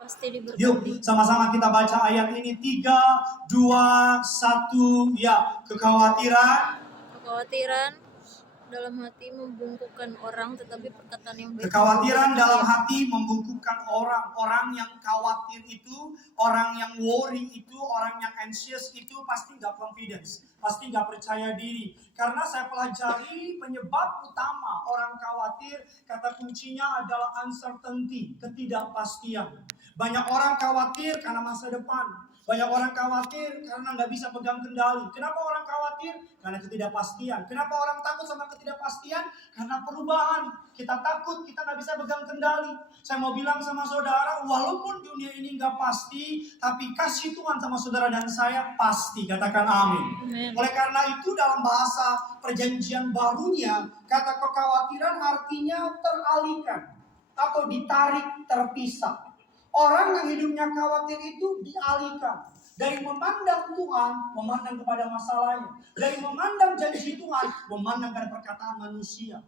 Pasti diberkati. Yuk sama-sama kita baca ayat ini. 3, 2, 1. Ya, kekhawatiran dalam hati membungkukkan orang, tetapi perkataan yang baik. Kekhawatiran dalam hati membungkukkan orang. Orang yang khawatir itu, orang yang worry itu, orang yang anxious itu pasti nggak confidence, pasti nggak percaya diri. Karena saya pelajari penyebab utama orang khawatir, kata kuncinya adalah uncertainty, ketidakpastian. Banyak orang khawatir karena masa depan. Banyak orang khawatir karena nggak bisa pegang kendali. Kenapa orang khawatir? Karena ketidakpastian. Kenapa orang takut sama ketidakpastian? Karena perubahan. Kita takut, kita nggak bisa pegang kendali. Saya mau bilang sama saudara, walaupun dunia ini nggak pasti, tapi kasih Tuhan sama saudara dan saya pasti. Katakan amin. Oleh karena itu dalam bahasa perjanjian barunya, kata kekhawatiran artinya teralihkan atau ditarik, terpisah. Orang yang hidupnya khawatir itu dialihkan. Dari memandang Tuhan, memandang kepada masalahnya. Dari memandang janji Tuhan, memandang kepada perkataan manusia.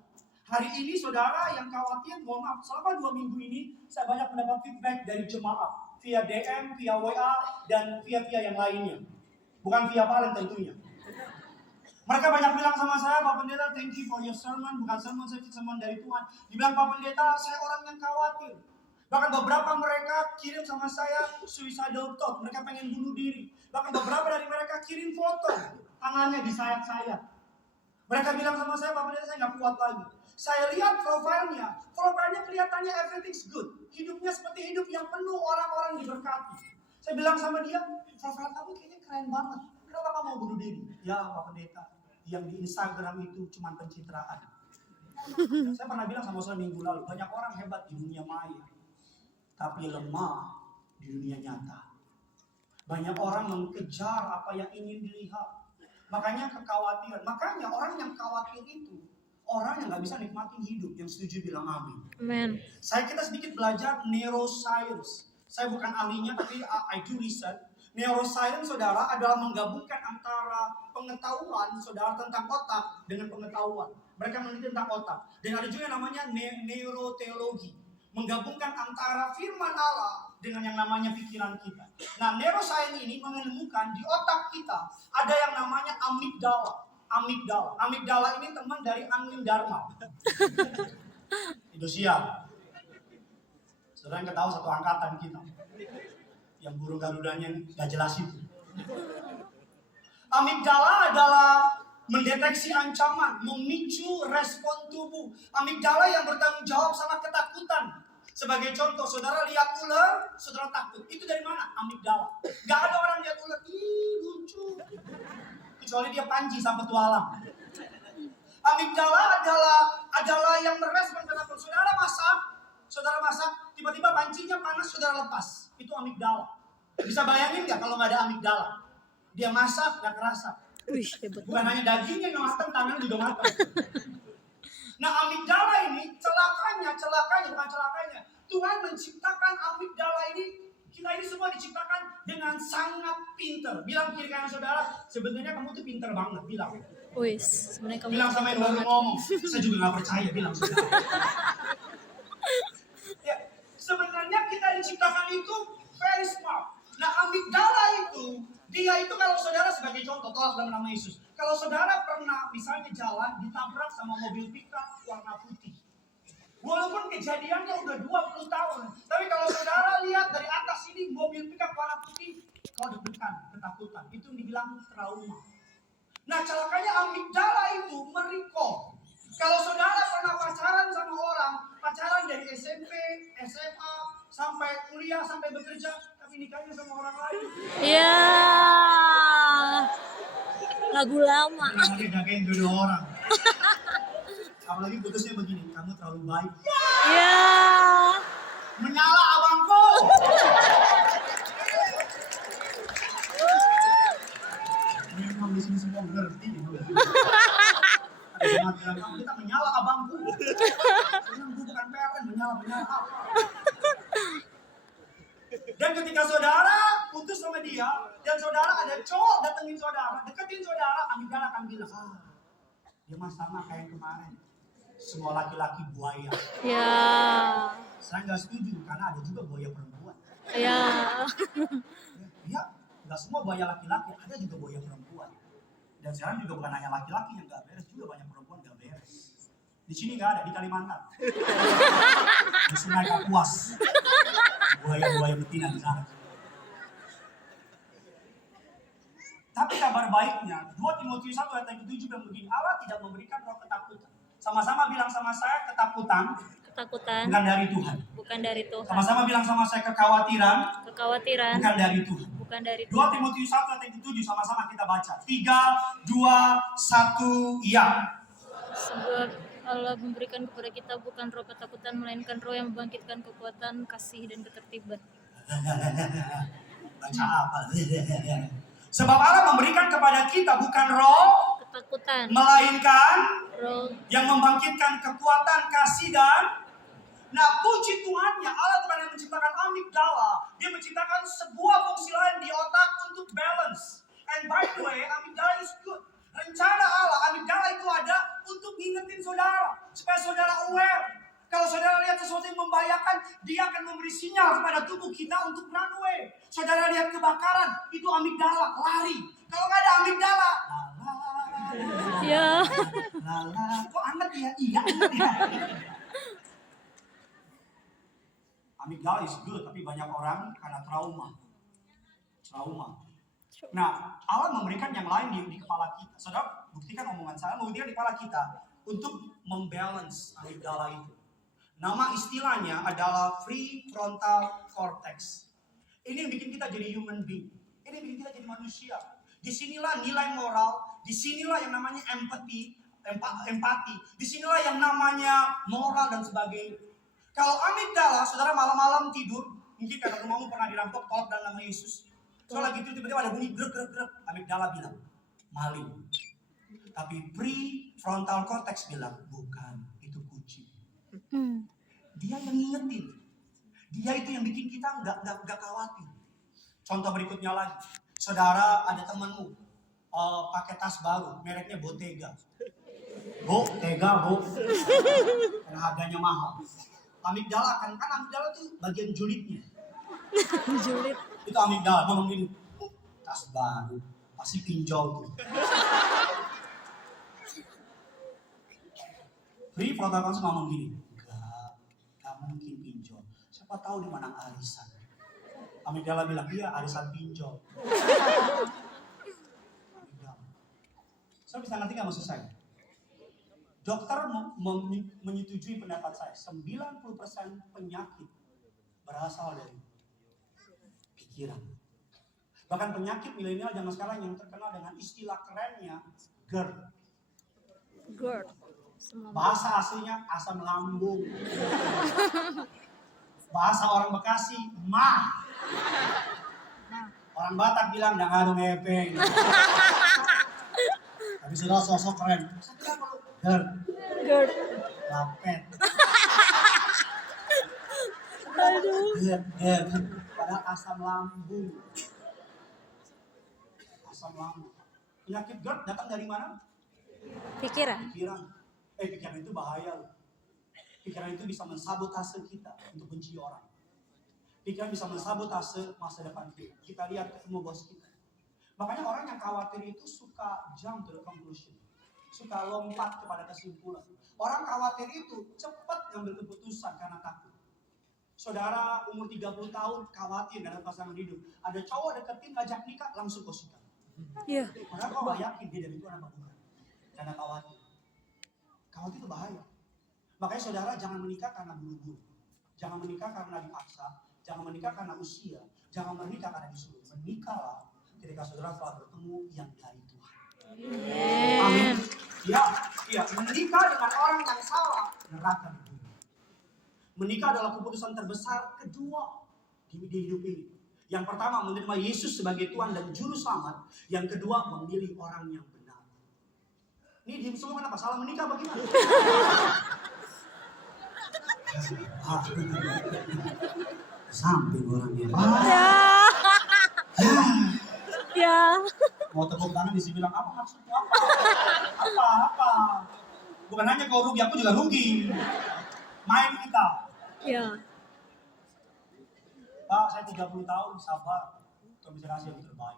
Hari ini saudara yang khawatir, mohon maaf, selama 2 minggu ini saya banyak mendapat feedback dari jemaat. Via DM, via WA, dan via yang lainnya. Bukan via Valen tentunya. Mereka banyak bilang sama saya, Pak Pendeta, thank you for your sermon. Bukan sermon, saya sermon dari Tuhan. Dibilang, Pak Pendeta, saya orang yang khawatir. Bahkan beberapa mereka kirim sama saya suicidal thought. Mereka pengen bunuh diri. Bahkan beberapa dari mereka kirim foto. Tangannya disayat-sayat. Mereka bilang sama saya, Pak Pendeta, saya nggak kuat lagi. Saya lihat profilnya. Profilnya kelihatannya everything's good. Hidupnya seperti hidup yang penuh orang-orang diberkati. Saya bilang sama dia, profil kamu kayaknya keren banget. Kenapa kamu mau bunuh diri? Ya Pak Pendeta, yang di Instagram itu cuma pencitraan. Saya pernah bilang sama saudara minggu lalu, banyak orang hebat di dunia maya, tapi lemah di dunia nyata. Banyak orang mengejar apa yang ingin dilihat. Makanya kekhawatiran. Makanya orang yang khawatir itu orang yang nggak bisa nikmatin hidup. Yang setuju bilang amin. Amen. Kita sedikit belajar neuroscience. Saya bukan ahlinya tapi I do research. Neuroscience saudara adalah menggabungkan antara pengetahuan saudara tentang otak dengan pengetahuan. Mereka meneliti tentang otak. Dan ada juga yang namanya neuroteologi. Menggabungkan antara firman Allah dengan yang namanya pikiran kita. Nah, neuroscience ini menemukan di otak kita ada yang namanya amigdala. Amigdala ini teman dari angin dharma. Itu siap. Saudara yang ketahui satu angkatan kita. Yang burung garudanya gak jelas itu. Amigdala adalah mendeteksi ancaman, memicu respon tubuh. Amigdala yang bertanggung jawab sama ketakutan. Sebagai contoh, saudara lihat ular, saudara takut. Itu dari mana? Amigdala. Gak ada orang lihat ular, ih lucu. Kecuali dia Panji sama petualang. Amigdala adalah yang merespon ketakutan. Saudara masak, tiba-tiba pancinya panas, saudara lepas. Itu amigdala. Bisa bayangin nggak kalau nggak ada amigdala? Dia masak nggak kerasa. Bukan hanya dagingnya yang matang, tangannya juga matang. Nah, amigdala ini celakanya, bukan celakanya. Tuhan menciptakan amigdala ini. Kita ini semua diciptakan dengan sangat pinter. Bilang kiri kanan saudara, sebenarnya kamu tuh pinter banget. Bilang. Sebenarnya kamu bilang sama yang baru ngomong. Saya juga nggak percaya. Bilang saudara. Ya, sebenarnya kita diciptakan itu very smart. Nah, amigdala itu, dia itu kalau saudara sebagai contoh, tolak dalam nama Yesus. Kalau saudara pernah misalnya jalan ditabrak sama mobil pickup warna putih. Walaupun kejadiannya udah 20 tahun. Tapi kalau saudara lihat dari atas ini mobil pickup warna putih, kau deg-degan, ketakutan. Itu dibilang trauma. Nah, celakanya amigdala itu merecall. Kalau saudara pernah pacaran sama orang, pacaran dari SMP, SMA, sampai kuliah, sampai bekerja, tapi nikahnya sama orang lain. Iya. Lagu lama. Nanti jagain dua orang. Apalagi putusnya begini, kamu terlalu baik. Iya. Menyala abangku. Memang di sini semua ngerti. Ada jemaat bilang, kamu kita menyala abangku. Abangku bukan PLN, menyala apa? Dan ketika saudara putus sama dia, dan saudara ada cowok datengin saudara, deketin saudara, amigdala akan bilang, dia mah sama kayak kemarin. Semua laki-laki buaya. Ya. Saya nggak setuju karena ada juga buaya perempuan. Ya. Dia nggak semua buaya laki-laki, ada juga buaya perempuan. Dan sekarang juga bukan hanya laki-laki yang nggak beres, juga banyak perempuan nggak beres. Di sini nggak ada, di Kalimantan. Di Sungai Kapuas. Buaya-buaya betina di sana. Tapi kabar baiknya, 2 Timotius 1 ayat yang ke-7 bilang begini, Allah tidak memberikan roh ketakutan. Sama-sama bilang sama saya, ketakutan Ketakutan bukan dari Tuhan. bukan dari Tuhan. Sama-sama bilang sama saya, kekhawatiran Kekhawatiran bukan dari Tuhan. bukan dari 2 Tuhan. Timotius 1 ayat yang ke-7 sama-sama kita baca. 3, 2, 1, ya. Sebab Allah memberikan kepada kita bukan roh ketakutan, melainkan roh yang membangkitkan kekuatan, kasih, dan ketertiban. Baca apa? Sebab Allah memberikan kepada kita bukan roh, Ketakutan, melainkan roh yang membangkitkan kekuatan, kasih, dan nah, puji Tuhannya, Allah bukan yang menciptakan amigdala. Dia menciptakan sebuah fungsi lain di otak untuk balance. And by the way, amigdala is good. Rencana Allah, amigdala itu ada untuk ngingetin saudara. Supaya saudara aware. Kalau saudara lihat sesuatu yang membahayakan, dia akan memberi sinyal kepada tubuh kita untuk run away. Saudara lihat kebakaran, itu amigdala, lari. Kalau nggak ada amigdala, ya. lala, kok anget ya? Iya, anget ya. Amigdala is good, tapi banyak orang karena trauma. Nah, Allah memberikan yang lain di kepala kita. Saudara, buktikan omongan saya, membuktikan di kepala kita untuk membalance amigdala itu. Nama istilahnya adalah prefrontal cortex. Ini yang bikin kita jadi human being. Ini yang bikin kita jadi manusia. Disinilah nilai moral, disinilah yang namanya empati, disinilah yang namanya moral dan sebagainya. Kalau amigdala, saudara malam-malam tidur, mungkin karena rumahmu pernah dirampok, tolak dalam nama Yesus. So lagi itu tiba-tiba ada bunyi grek, amigdala bilang, maling. Tapi prefrontal cortex bilang, bukan, itu kucing. Dia yang ngingetin. Dia itu yang bikin kita nggak khawatir. Contoh berikutnya lagi, saudara ada temanmu pakai tas baru, mereknya Bottega. Bottega, karena harganya mahal. Amigdala kan amigdala itu bagian julidnya. Julid. Itu amigdala ngomong gini, tas baru, pasti pinjol tuh. Prefrontal cortex ngomong gini, enggak mungkin pinjol. Siapa tahu di mana arisan. Amigdala bilang, iya arisan pinjol. Amigdala. Saya bisa ngerti nggak maksud saya? Dokter menyetujui pendapat saya, 90% penyakit berasal dari pikiran. Bahkan penyakit milenial zaman sekarang yang terkenal dengan istilah kerennya GERD. GERD. Bahasa aslinya asam lambung. Bahasa orang Bekasi, mah. Orang Batak bilang, dah ngaruh ngepeng. Tapi sudah sosok keren. GERD. Lapet. Aduh. GERD. Padahal asam lambung. Asam lambung. Penyakit GERD datang dari mana? Pikiran. Pikiran itu bahaya loh. Pikiran itu bisa mensabotase kita untuk benci orang. Pikiran bisa mensabotase masa depan kita. Kita lihat ketemu bos kita. Makanya orang yang khawatir itu suka jump to the conclusion. Suka lompat kepada kesimpulan. Orang khawatir itu cepat ngambil keputusan karena takut. Saudara umur 30 tahun khawatir gak ada pasangan hidup. Ada cowok deketin ngajak nikah langsung kau suka. Iya. Padahal kau gak yakin dia dari Tuhan apa bukan. Karena khawatir. Khawatir itu bahaya. Makanya saudara jangan menikah karena buru-buru. Jangan menikah karena dipaksa. Jangan menikah karena usia. Jangan menikah karena disuruh. Menikahlah ketika saudara telah bertemu yang dari Tuhan. Amin. Ya, menikah dengan orang yang salah, neraka di bumi. Menikah adalah keputusan terbesar kedua di hidup ini. Yang pertama menerima Yesus sebagai Tuhan dan Juru Selamat. Yang kedua memilih orang yang benar. Ini diem semua kenapa? Salah menikah bagaimana? Samping orangnya. Ya. Mau tepuk tangan disi bilang apa maksudnya apa? Bukan hanya kau rugi, aku juga rugi. Main kita. Ya. Pak, saya 30 tahun, sabar. Tuhan bisa kasih yang terbaik.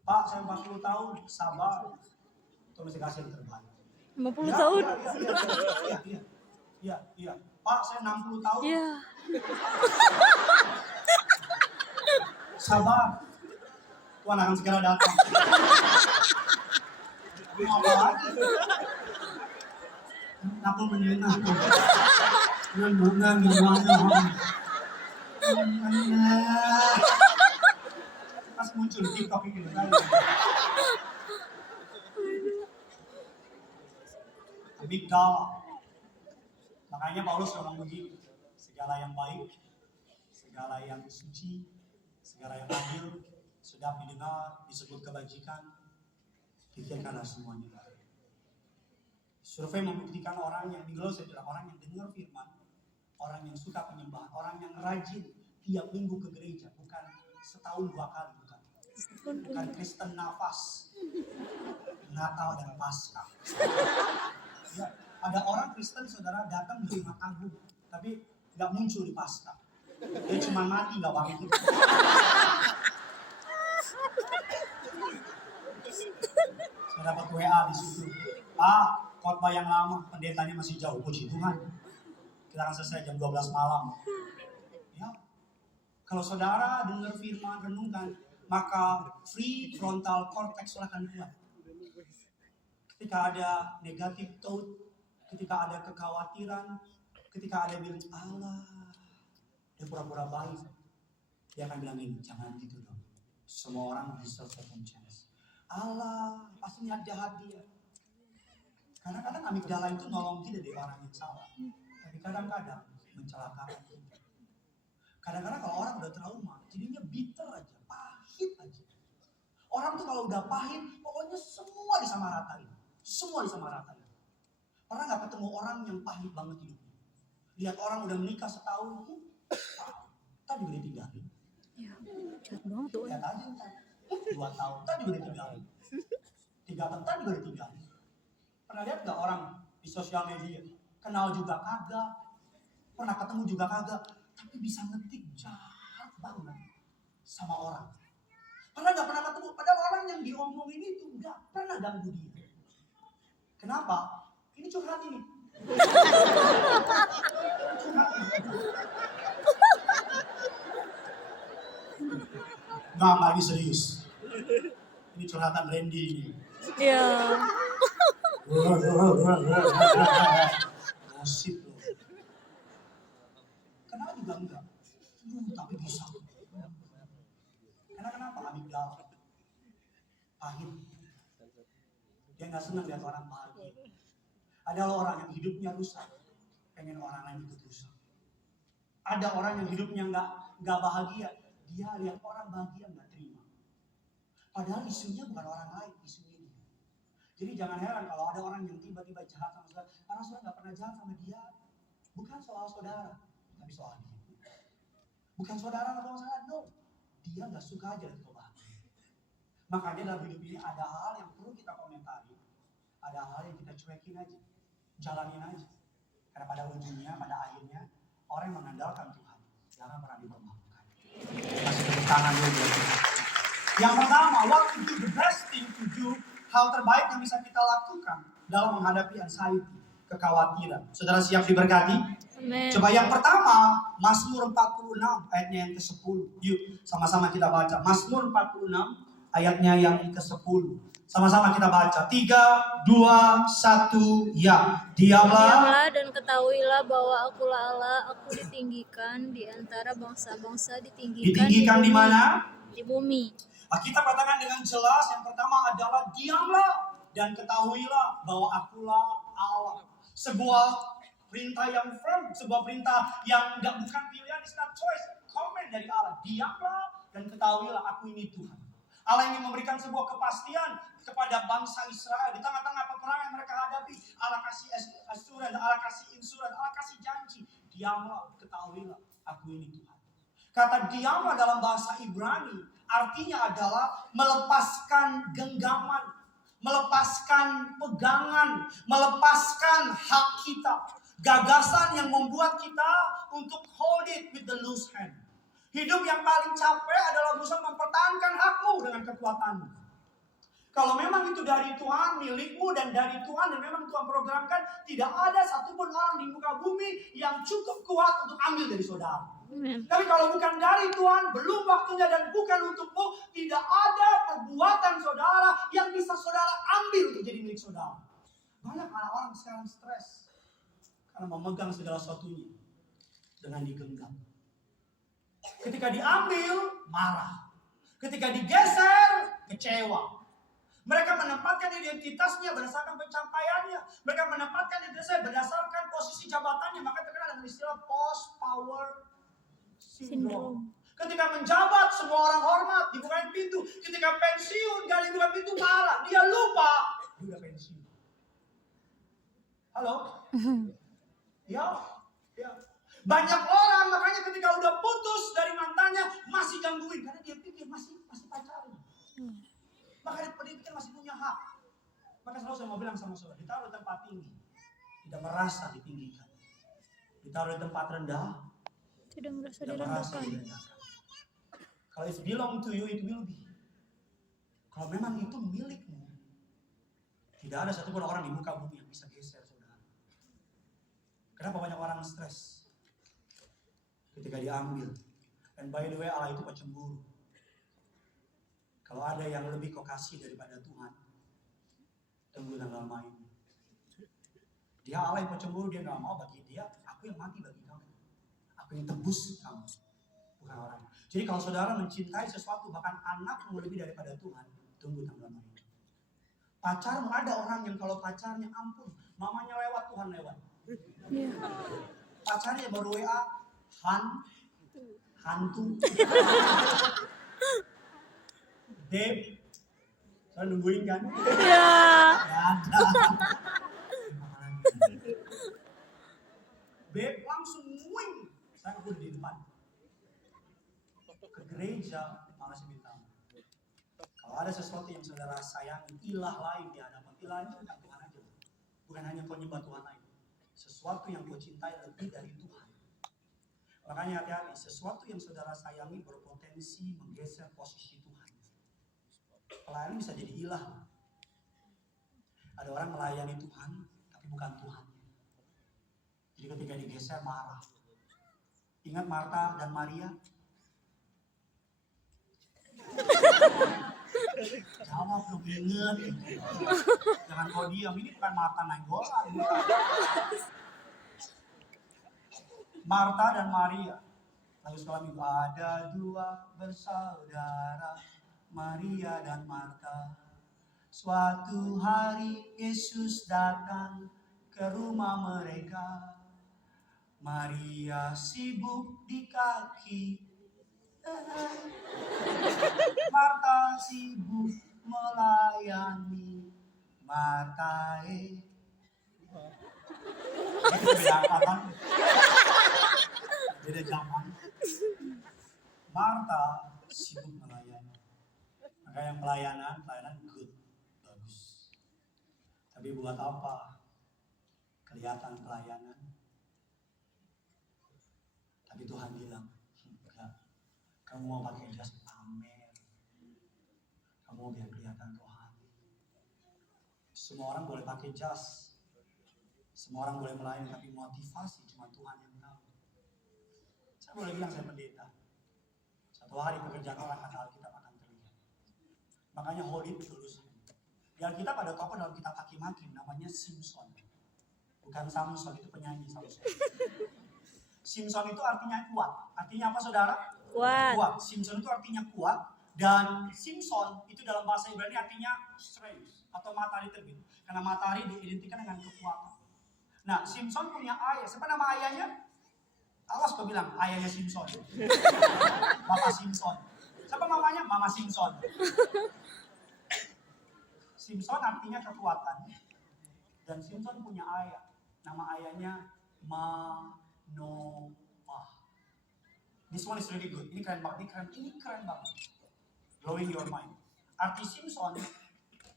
Pak, saya 40 tahun, sabar. Tuhan bisa kasih yang terbaik. 50 tahun. Iya. Pak, saya 60 tahun. Iya. Sabar. Tuhan akan segera datang. Mau apa lagi? Aku menyenang. Pas muncul di TikTok gitu kan. Amigdala. Makanya Paulus ngomong begini, segala yang baik, segala yang suci, segala yang adil, sedap didengar, disebut kebajikan, pikirkanlah semuanya. Survei membuktikan orang yang digelar adalah orang yang dengar firman, orang yang suka penyembahan, orang yang rajin tiap minggu ke gereja, bukan setahun 2 kali, bukan Kristen nafas, Natal dan Paskah. Ya, ada orang Kristen saudara datang di Jumat Agung, tapi nggak muncul di Paskah. Dia cuma mati nggak bangkit. Saya dapat WA di situ. Pak, khotbah yang lama, pendetanya masih jauh. Puji Tuhan. Kita akan selesai jam 12 malam. Ya, kalau saudara dengar firman, renungkan, maka free frontal cortex akan kuat. Ketika ada negatif thought, ketika ada kekhawatiran, ketika ada bilang Allah, dia pura-pura baik, dia akan bilang ini, jangan gitu dong. Semua orang deserve second chance. Allah, pasti niat jahat dia. Karena kadang amigdala itu nolong kita dari orang yang salah, tapi kadang-kadang mencelakakan kita. Kadang-kadang kalau orang udah trauma, jadinya bitter aja, pahit aja. Orang tuh kalau udah pahit, pokoknya semua disamaratain. Semua disamaratain. Pernah gak ketemu orang yang pahit banget hidupnya? Lihat orang udah menikah setahun, tadi udah ditinggalin. Ya, jahat banget tuh. Lihat aja ntar, 2 tahun, tadi udah ditinggalin. 3 tahun, tadi udah ditinggalin. Pernah lihat gak orang di sosial media? Kenal juga kagak, pernah ketemu juga kagak, tapi bisa ngetik jahat banget sama orang. Pernah gak pernah ketemu, padahal orang yang diomongin itu gak pernah ganggu dia. Kenapa? Ini curhat ini. Curhat ini. Nggak ini serius. Ini curhatan Randy ini. Iya. Gosip loh. Kenapa juga enggak? Tapi bisa. Karena kenapa? Amigdala. Pahit. Dia nggak senang lihat orang bahagia. Ada orang yang hidupnya rusak, pengen orang lain ikut rusak. Ada orang yang hidupnya nggak bahagia, dia lihat orang bahagia nggak terima. Padahal isunya bukan orang lain, isunya dia. Jadi jangan heran kalau ada orang yang tiba-tiba jahat sama saudara, karena saudara nggak pernah jahat sama dia. Bukan soal saudara, tapi soal dia. Bukan saudara nggak masalah, no. Dia nggak suka aja lihat kau bahagia. Makanya dalam hidup ini ada hal yang perlu kita komentari, ada hal yang kita cuekin aja, jalanin aja. Karena pada ujungnya, pada akhirnya, orang yang mengandalkan Tuhan jangan pernah dipermalukan. Kasih tepuk tangan dulu buat Tuhan. Yang pertama, what to do, the best thing to do, hal terbaik yang bisa kita lakukan dalam menghadapi anxiety, kekhawatiran. Saudara siap diberkati? Amen. Coba yang pertama, Mazmur 46 ayatnya yang ke-10. Yuk, sama-sama kita baca. Mazmur 46 ayatnya yang ke-10. Sama-sama kita baca. 3, 2, 1, ya. Diamlah dan ketahuilah bahwa akulah Allah, aku ditinggikan di antara bangsa-bangsa, Ditinggikan di mana? Di bumi. Kita katakan dengan jelas, yang pertama adalah diamlah dan ketahuilah bahwa akulah Allah. Sebuah perintah yang firm, sebuah perintah yang bukan pilihan, it's not choice, komen dari Allah. Diamlah dan ketahuilah aku ini Tuhan. Allah ingin memberikan sebuah kepastian kepada bangsa Israel di tengah-tengah peperangan yang mereka hadapi. Allah kasih assurance, Allah kasih insurance, Allah kasih janji. Diamlah, ketahuilah aku ini Tuhan. Kata diamlah dalam bahasa Ibrani artinya adalah melepaskan genggaman, melepaskan pegangan, melepaskan hak kita. Gagasan yang membuat kita untuk hold it with the loose hand. Hidup yang paling capek adalah berusaha mempertahankan hakmu dengan kekuatanmu. Kalau memang itu dari Tuhan, milikmu dan dari Tuhan dan memang Tuhan programkan, tidak ada satupun orang di muka bumi yang cukup kuat untuk ambil dari saudara. Tapi kalau bukan dari Tuhan, belum waktunya dan bukan untukmu, tidak ada perbuatan saudara yang bisa saudara ambil untuk jadi milik saudara. Banyak orang sekarang stres karena memegang segala sesuatunya dengan digenggam. Ketika diambil, marah. Ketika digeser, kecewa. Mereka menempatkan identitasnya berdasarkan pencapaiannya. Mereka menempatkan identitasnya berdasarkan posisi jabatannya. Maka terkenal dengan istilah post power syndrome. Ketika menjabat, semua orang hormat, dibukain pintu. Ketika pensiun, gak dibukain pintu, marah. Dia lupa, dia udah pensiun. Halo? Ya. Banyak orang makanya ketika udah putus dari mantannya masih gangguin karena dia pikir masih pacaran. Makanya dia pikir masih punya hak. Maka selalu saya mau bilang sama saudara, ditaruh di tempat tinggi, tidak merasa ditinggikan. Ditaruh di tempat rendah, Tidak merasa tidak merasa direndahkan. direndahkan. Kalau it belong to you, it will be. Kalau memang itu milikmu, tidak ada satupun orang di muka bumi yang bisa geser saudara. Kenapa banyak orang stres ketika diambil? And by the way, Allah itu pecemburu. Kalau ada yang lebih kau kasih daripada Tuhan, tunggu tanggal main. Dia Allah yang pecemburu, dia gak mau bagi dia, aku yang mati bagi kamu. Aku yang tebus kamu, bukan orang. Jadi kalau saudara mencintai sesuatu, bahkan anakmu lebih daripada Tuhan, tunggu tanggal main. Pacarmu, ada orang yang kalau pacarnya ampun, mamanya lewat, Tuhan lewat. Pacarnya baru WA, hantu. Babe, saya nungguin kan? Ya. Ada. Babe langsung wing. Saya udah di depan. Ke gereja malah minta. Kalau ada sesuatu yang saudara sayangi, ilah lain di hadapan. Ilah itu bukan Tuhan aja. Bukan hanya kau nyembah Tuhan lain. Sesuatu yang kau cintai lebih dari Tuhan. Makanya hati-hati, sesuatu yang saudara sayangi berpotensi menggeser posisi Tuhan. Pelayan bisa jadi ilah. Ada orang melayani Tuhan, tapi bukan Tuhan. Jadi ketika digeser marah. Ingat Marta dan Maria? Jawab dong, inget. Jangan kau diam, ini bukan Marta nenggolan. Marta dan Maria. Lalu sekolah minggu, ada dua bersaudara, Maria dan Marta. Suatu hari Yesus datang ke rumah mereka. Maria sibuk di kaki, Marta sibuk melayani. Marta beda angkatan, beda zaman. Marta sibuk melayani. Maka yang pelayanan good, bagus. Tapi buat apa? Kelihatan pelayanan. Tapi Tuhan bilang, enggak. Kamu mau pakai jas pamer. Kamu mau biar kelihatan rohani. Semua orang boleh pakai jas. Semua orang boleh melayani, tapi motivasi cuma Tuhan yang tahu. Saya boleh bilang saya pendeta. Satu hari pekerjaan orang kata Alkitab akan terlihat. Makanya hold it terus. Di Alkitab ada tokoh dalam kitab Hakim-Hakim namanya Simson. Bukan Samson, itu penyanyi Samson. Simson itu artinya kuat. Artinya apa saudara? Kuat. Simson itu artinya kuat. Dan Simson itu dalam bahasa Ibrani artinya strength atau matahari terbit. Karena matahari diidentikan dengan kekuatan. Nah, Simson punya ayah. Siapa nama ayahnya? Awas kau bilang, ayahnya Simson. Bapak Simson. Siapa mamanya? Mama Simson. Simson artinya kekuatan. Dan Simson punya ayah. Nama ayahnya Manoah. This one is really good. Ini keren banget. Ini keren banget. Blowing your mind. Arti Simson,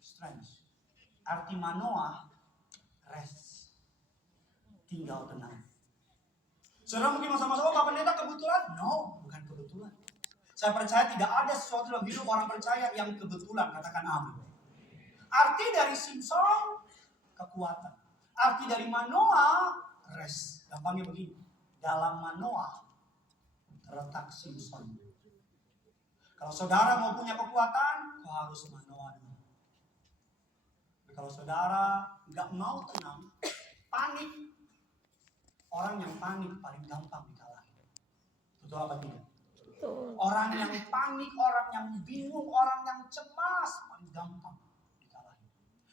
strength. Arti Manoah, rest. tinggal tenang. Saudara mungkin sama-sama, Pak Pendeta kebetulan? No, bukan kebetulan. Saya percaya tidak ada sesuatu dalam hidup orang percaya yang kebetulan, katakan amin. Arti dari Simpson, kekuatan. Arti dari Manoah, rest. Gampangnya begini, dalam Manoah terletak Simpson. Kalau saudara mau punya kekuatan, kau harus Manoah dulu. Tapi kalau saudara nggak mau tenang, panik, orang yang panik paling gampang dikalahin. Betul apa tidak? Betul. Orang yang panik, orang yang bingung, orang yang cemas paling gampang dikalahin.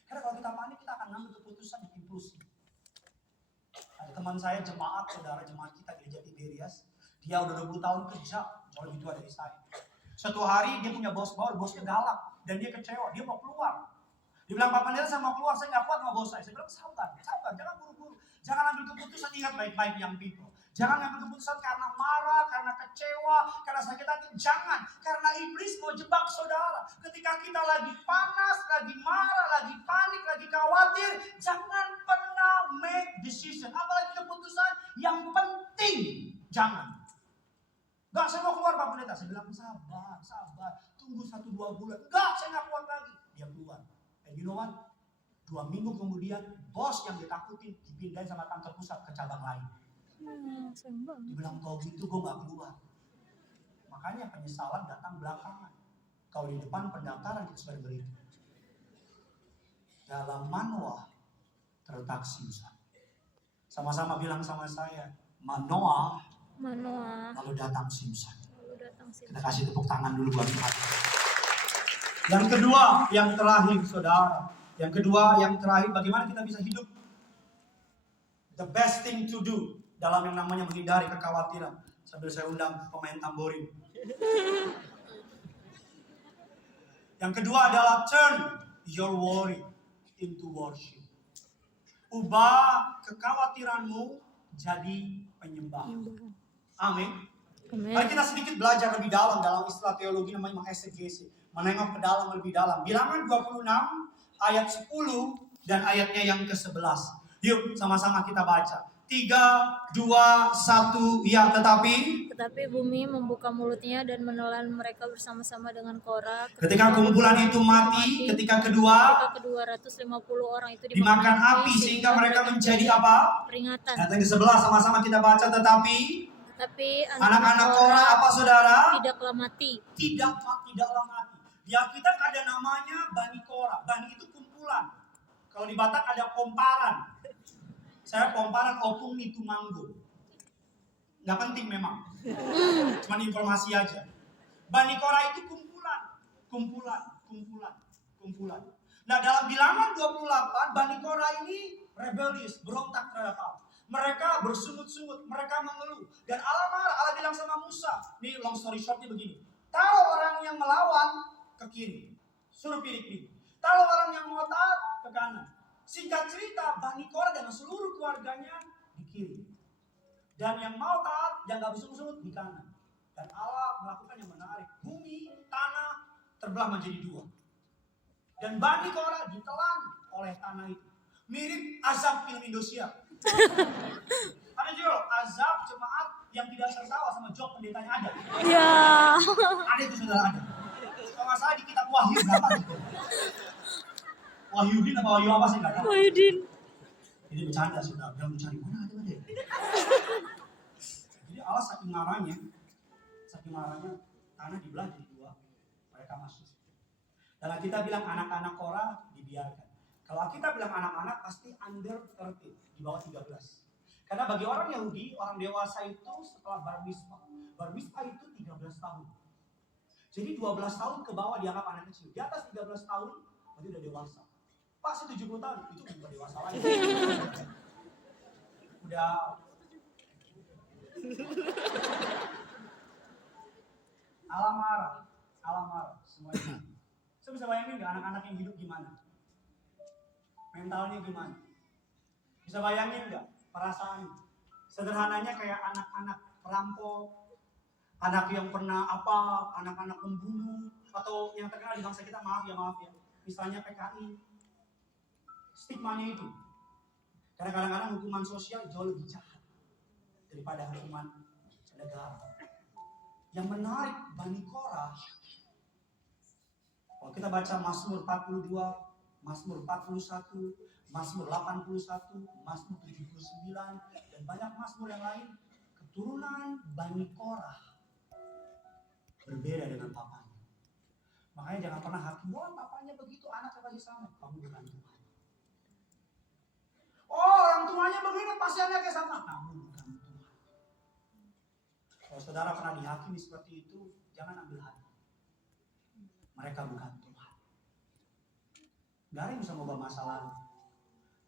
Karena kalau kita panik, kita akan ngambil keputusan yang impulsif. Ada teman saya jemaat, saudara jemaat kita gereja Tiberias, dia udah 20 tahun kerja, jauh lebih tua dari saya. Suatu hari dia punya bos baru, bosnya galak dan dia kecewa, dia mau keluar. Dia bilang, Pak Pendeta saya mau keluar, saya nggak kuat sama bos saya. Saya bilang sabar, jangan buru-buru, jangan ambil keputusan, ingat baik-baik yang people. Jangan ambil keputusan karena marah, karena kecewa, karena sakit hati. Jangan, karena iblis mau jebak saudara. Ketika kita lagi panas, lagi marah, lagi panik, lagi khawatir, jangan pernah make decision, apalagi keputusan yang penting. Jangan. Enggak, saya mau keluar Pak Pendeta. Saya bilang sabar, tunggu 1-2 bulan. Enggak, saya nggak kuat lagi. Dia keluar. And you know what? 2 minggu kemudian, bos yang ditakutin dipindahin sama kantor pusat ke cabang lain. Dibilang kalau gitu gue gak keluar. Makanya penyesalan datang belakangan. Kalau di depan pendaftaran kita sudah berita. Dalam Manoah terletak Simpson. Sama-sama bilang sama saya, Manoah. Lalu datang Simpson. Kita kasih tepuk tangan dulu buat Tuhan. Yang kedua, yang terakhir saudara. Yang kedua, yang terakhir, bagaimana kita bisa hidup. The best thing to do dalam yang namanya menghindari kekhawatiran. Sambil saya undang pemain tamborin. Yang kedua adalah turn your worry into worship. Ubah kekhawatiranmu jadi penyembahan. Amin. Mari kita sedikit belajar lebih dalam istilah teologi namanya mengeksegesi, menengok ke dalam lebih dalam. Bilangan 26 ayat 10 dan ayatnya yang ke-11. Yuk sama-sama kita baca. 3, 2, 1, ya Tetapi bumi membuka mulutnya dan menelan mereka bersama-sama dengan Korah. Ketika kumpulan itu mati, ketika kedua 250 orang itu dimakan api sehingga mereka menjadi apa? Peringatan. Ayat yang ke-11 sama-sama kita baca. Tetapi anak-anak Korah apa saudara? Tidaklah mati. Tidaklah mati. Di Alkitab ada namanya Bani Korah. Bani itu kumpulan. Kalau di Batak ada komparan. Saya komparan opung itu manggo. Nggak penting memang. Cuma informasi aja. Bani Korah itu kumpulan. Nah dalam bilangan 28, Bani Korah ini rebellious, berontak terhadap Allah. Mereka bersungut-sungut, mereka mengeluh. Dan Allah marah, Allah bilang sama Musa. Ini long story shortnya begini. Taruh orang yang melawan ke kiri, suruh pilih-pilih. Taruh orang yang mau taat ke kanan. Singkat cerita, Bani Korah dengan seluruh keluarganya di kiri. Dan yang mau taat, yang gak bersungut-sungut di kanan. Dan Allah melakukan yang menarik. Bumi, tanah terbelah menjadi 2. Dan Bani Korah ditelan oleh tanah itu. Mirip azab film Indosiar. Ada juga loh, azab jemaat yang tidak tertawa sama job pendetanya ada. Iya. Ada itu saudara ada. Kalau nggak salah di kitab Wahyu berapa gitu. Wahyudin apa Wahyu apa sih nggak tahu. Wahyudin. Ini bercanda saudara, bilang mencari mana ada. Jadi Allah saking marahnya tanah dibelah jadi 2, mereka masuk. Dan kita bilang anak-anak Korah dibiarkan. Kalau kita bilang anak-anak pasti under 30, di bawah 13. Karena bagi orang Yahudi, orang dewasa itu setelah bar mitzvah. Bar mitzvah itu 13 tahun. Jadi 12 tahun ke bawah dianggap anak kecil. Di atas 13 tahun, berarti udah dewasa. Pas 70 tahun, itu bukan dewasa lagi. Udah. Allah marah semuanya. Saya bisa bayangin nggak anak-anak yang hidup gimana? Mentalnya gimana? Bisa bayangin nggak perasaannya? Sederhananya kayak anak-anak perampok, anak yang pernah anak-anak pembunuh, atau yang terkenal di bangsa kita, maaf ya, misalnya PKI. Stigmanya itu. Karena kadang-kadang hukuman sosial jauh lebih jahat daripada hukuman negara. Yang menarik Bani Korah, kalau kita baca Mazmur 42, Mazmur 41, Mazmur 81, Mazmur 79, dan banyak Mazmur yang lain, keturunan Bani Korah berbeda dengan papanya. Makanya jangan pernah hakim, wah papanya begitu, anaknya pasti sama. Kamu bukan Tuhan. Oh, orang tuanya begini, pasti anaknya sama. Kamu bukan Tuhan. Kalau saudara pernah dihakimi seperti itu, jangan ambil hati. Mereka bukan Tuhan. Gak ada yang bisa mengubah masa lalu.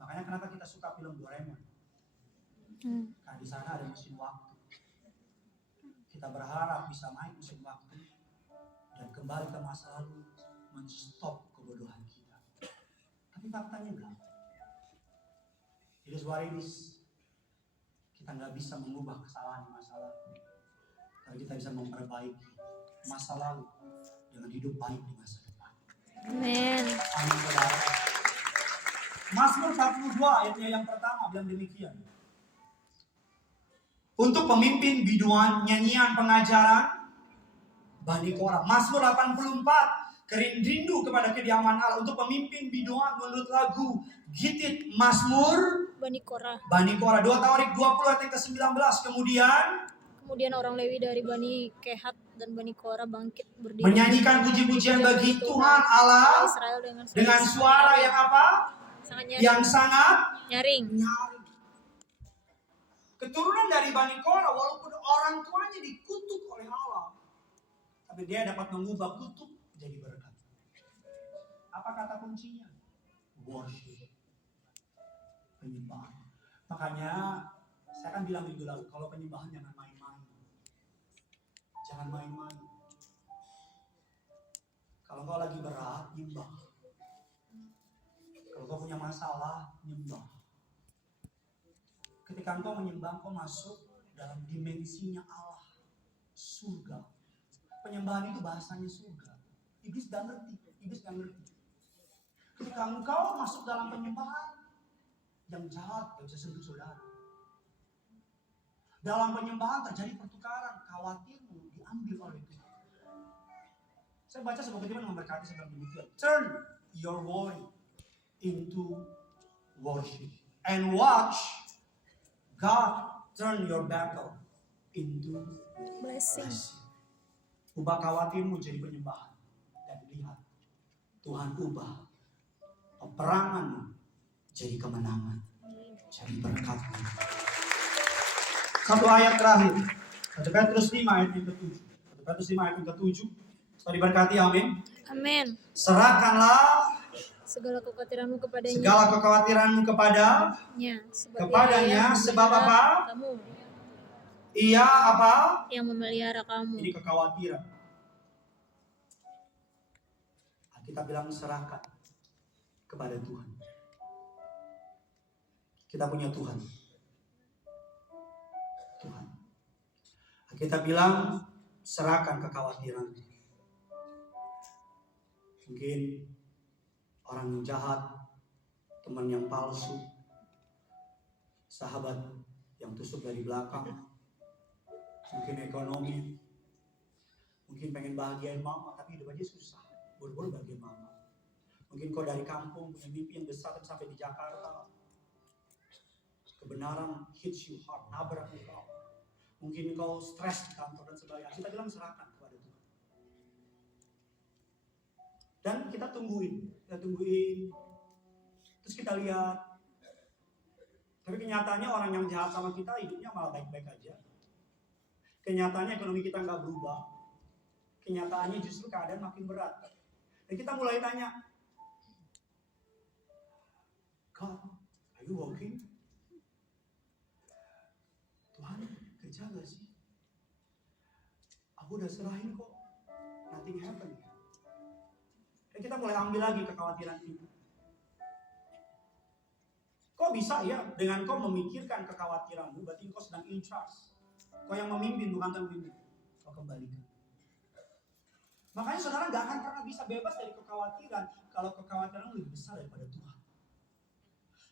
Makanya kenapa kita suka film Doraemon? Karena di sana ada mesin waktu. Kita berharap bisa main mesin waktu dan kembali ke masa lalu, menstop kebodohan kita. Tapi faktanya enggak. It is what it is. Kita nggak bisa mengubah kesalahan di masa lalu. Tapi kita bisa memperbaiki masa lalu dengan hidup baik di masa depan. Amin. Amin, saudara. Mazmur 42 ayatnya yang pertama bilang demikian. Untuk pemimpin biduan nyanyian pengajaran Bani Korah. Mazmur 84, rindu kepada kediaman Allah. Untuk pemimpin biduan menurut lagu Gitit Mazmur Bani Korah. Bani Korah. 2 Tawarik 20 ayat yang ke-19. Kemudian orang Lewi dari Bani Kehat dan Bani Korah bangkit berdiri menyanyikan puji-pujian bagi Tuhan Allah Israel dengan suara yang apa? Sangat nyaring. Yang sangat nyaring. Keturunan dari Bani Korah, walaupun orang tuanya dikutuk oleh Allah, tapi dia dapat mengubah kutuk jadi berkat. Apa kata kuncinya? Worship. Penyembahan. Makanya saya kan bilang minggu lalu, kalau penyembahan jangan main-main. Jangan main-main. Kalau kau lagi berat, nyembah. Kalau kau punya masalah, nyembah. Ketika engkau menyembah, engkau masuk dalam dimensinya Allah, surga. Penyembahan itu bahasanya surga. Iblis gak ngerti. Ketika engkau masuk dalam penyembahan, yang jahat gak bisa sentuh saudara. Dalam penyembahan terjadi pertukaran, khawatirmu diambil oleh Tuhan. Saya baca sebuah kutipan memberkati seperti demikian. Turn your worry into worship and watch God turn your battle into blessing. Ubah khawatirmu jadi penyembahan dan lihat Tuhan ubah peperanganmu jadi kemenangan, jadi berkat. Satu ayat terakhir, 1 Petrus 5 ayat yang ke-7. 1 Petrus 5 ayat yang ke-7. Sudah diberkati, amin. Amin. Serahkanlah segala kekhawatiranmu kepadanya. Kepadanya sebab apa? Kamu. Ia apa? Yang memelihara kamu. Ini kekhawatiran. Kita bilang serahkan kepada Tuhan. Kita punya Tuhan. Kita bilang serahkan kekhawatiran. Mungkin orang yang jahat, teman yang palsu, sahabat yang tusuk dari belakang, mungkin ekonomi, mungkin pengen bahagiain mama tapi hidup aja susah, buru-buru bahagiain mama. Mungkin kau dari kampung punya mimpi yang besar tapi sampai di Jakarta, kebenaran hits you hard, nabrak engkau. Mungkin kau stres di kantor dan sebagainya. Kita bilang serahkan kepada Tuhan. Dan kita tungguin. Terus kita lihat. Tapi kenyataannya orang yang jahat sama kita hidupnya malah baik-baik aja. Kenyataannya ekonomi kita nggak berubah. Kenyataannya justru keadaan makin berat. Dan kita mulai tanya, God, are you working? Tuhan, kerja gak sih? Aku udah serahin kok, nothing happen. Dan kita mulai ambil lagi kekhawatiran itu. Kok bisa ya dengan kau memikirkan kekhawatiranmu, berarti kau sedang in charge. Kau yang memimpin, bukan terpimpin. Kau kembalikan. Makanya saudara gak akan pernah bisa bebas dari kekhawatiran kalau kekhawatiran lebih besar daripada Tuhan.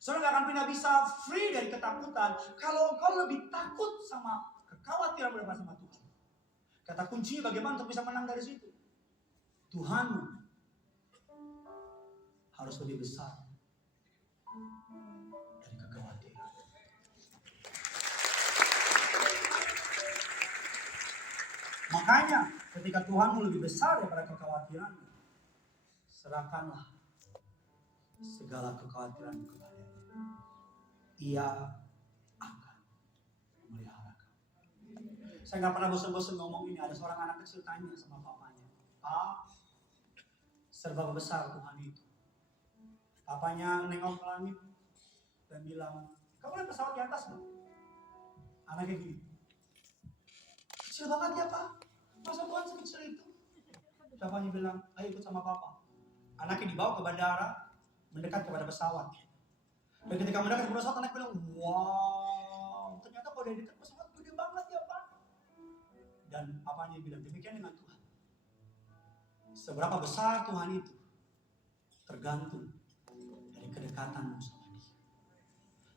Saudara gak akan pernah bisa free dari ketakutan kalau engkau lebih takut sama kekhawatiran daripada sama Tuhan. Kata kuncinya bagaimana untuk bisa menang dari situ? Tuhanmu harus lebih besar dari kekhawatiran. Makanya ketika Tuhanmu lebih besar daripada kekhawatiran, serahkanlah segala kekhawatiran kepada Dia. Ia akan memelihara kamu. Saya nggak pernah bosan-bosan ngomong ini. Ada seorang anak kecil tanya sama papanya, "Pak, serba besar Tuhan itu." Papanya nengok ke langit dan bilang, "Kamu lihat pesawat di atas nggak?" Anaknya gini, "Kecil banget ya Pak, masa Tuhan sekecil itu?" Papanya bilang, "Ayo ikut sama Papa." Anaknya dibawa ke bandara, mendekat kepada pesawat. Dan ketika mendekat ke pesawat, anak bilang, "Wow, ternyata kalau dari dekat pesawat gede banget ya Pak." Dan papanya bilang, demikian dengan Tuhan. Seberapa besar Tuhan itu tergantung dari kedekatanmu sama Dia.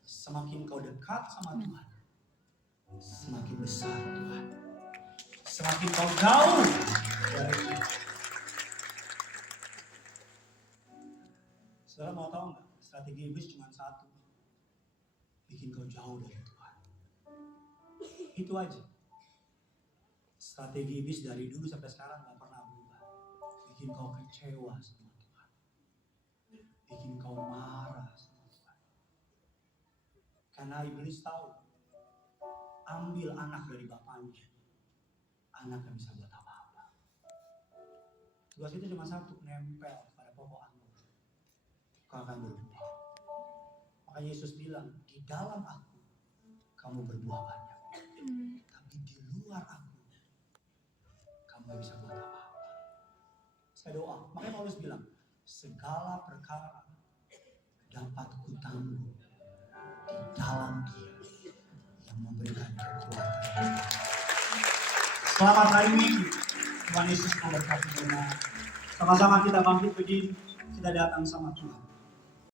Semakin kau dekat sama Tuhan, semakin besar Tuhan. Semakin kau jauh dari Tuhan. Saudara mau tahu nggak? Strategi iblis cuma satu, bikin kau jauh dari Tuhan. Itu aja. Strategi iblis dari dulu sampai sekarang nggak pernah berubah. Bikin kau kecewa sama Tuhan, bikin kau marah sama Tuhan. Karena iblis tahu, ambil anak dari bapaknya, anak gak bisa buat apa-apa. Tugas itu cuma satu, nempel pada pokok anggur. Kau akan berbuah. Makanya Yesus bilang, di dalam aku kamu berbuah banyak, tapi di luar aku kamu gak bisa buat apa-apa. Saya doa, makanya Paulus bilang, segala perkara dapat kutanggung di dalam Dia yang memberikan kekuatan. Selamat hari Minggu. Tuhan Yesus memberkati kita. Sama-sama kita bangkit berdiri, kita datang sama Tuhan.